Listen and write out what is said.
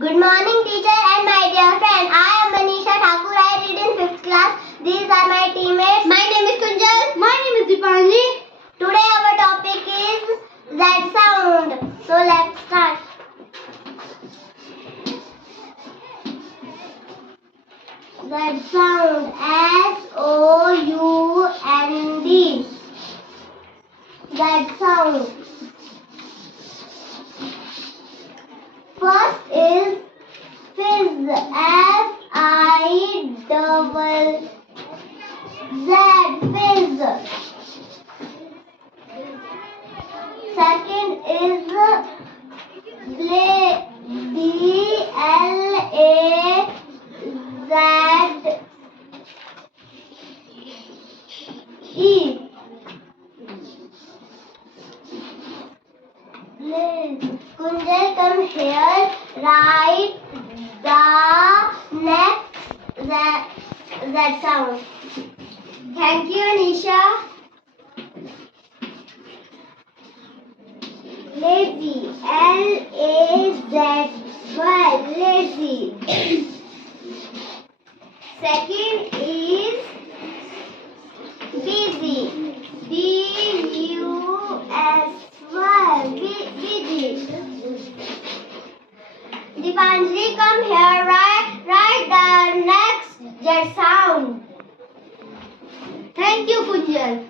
Good morning, teacher and my dear friend. I am Anisha Thakur. I read in 5th class. These are my teammates. My name is Kunjal. My name is Deepanjali. Today our topic is Z sound. So let's start. Z sound. S-O-U-N-D. Z sound. First is fizz. F-I-Z-Z. Fizz. Second is blade. B-L-A-Z-E. Kunjal, come here. Write the next Z sound. Thank you, Anisha. Lazy. L-A-Z-Y. Lazy. Second is busy. B-U-S-Y. Busy. Deepanjali, come here. Write the next Z sound. Thank you, Kunjal.